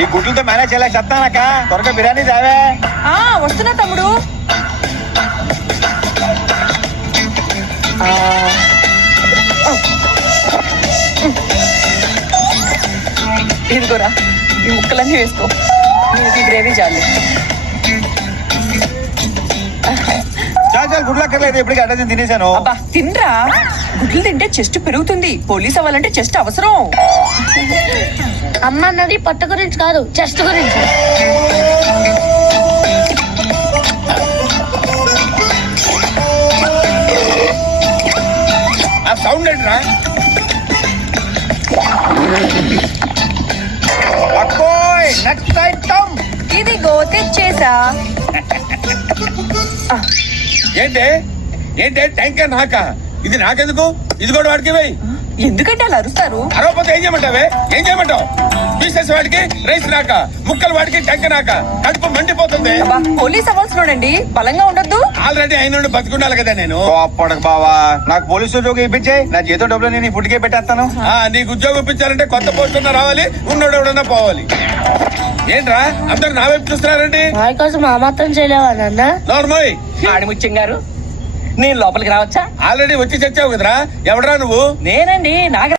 ఈ గుడ్లతో మేనేజ్ చేయాలి చెప్తానక్క. త్వరగా బిర్యానీ తేవే. వస్తున్నా తమ్ముడు. ఇదిగోరా, ఈ ముక్కలన్నీ వేసుకో. ఈ గ్రేవీ చాలు. చాలా గుడ్లు అక్కర్లేదు, ఇప్పటికి అడ్డ తినేసాను. అబ్బా తినరా, గుడ్లు తింటే చెస్ట్ పెరుగుతుంది. పోలీస్ అవ్వాలంటే చెస్ట్ అవసరం. అమ్మ అన్నది పొట్ట గురించి కాదు, చెస్ట్ గురించి. ఆ సౌండ్ ఏంట్రా? అక్కోయ్ నెక్స్ట్ ఐటమ్. ఇదిగో తెచ్చేసా. ఏంటి ఏంటి ట్యాంకర్ నాక? ఇది నాకెందుకు? ఇది కూడా వాడికి వేయి. ఎందుకంటే అలా అరుస్తారు. అరవపోతే ఏం చేయమంటావే? ఏం చేయమంటావు? పీసెస్ వాడికి, రైస్ నాక, ముక్కలు వాడికి, ట్యాంకర్ నాక. కడుపు మండిపోతుంది. అబ్బా పోలీస్ అవ్వాల్సినోడండి, బలంగా ఉండొద్దు. ఆల్రెడీ అయిన బతుకుండాలి కదా నేను. కోప్పడకు బావా, నాకు పోలీసు ఉద్యోగం ఇప్పించాయి. నా జీతం డబ్బులు నేను ఫుడ్కే పెట్టేస్తాను. నీకు ఉద్యోగం ఇప్పించాలంటే కొత్త పోస్ట్ ఉన్నా రావాలి, ఉన్నోడు ఎవడన్నా పోవాలి. ఏంట్రా అందరు నా వైపు చూస్తున్నారండి? మా కోసం ఆ మాత్రం చేయలేవా నాన్న? నార్మల్ ఆడిముత్యం గారు, నేను లోపలికి రావచ్చా? ఆల్రెడీ వచ్చి చచ్చావు కదరా. ఎవడరా నువ్వు? నేనండి నాగ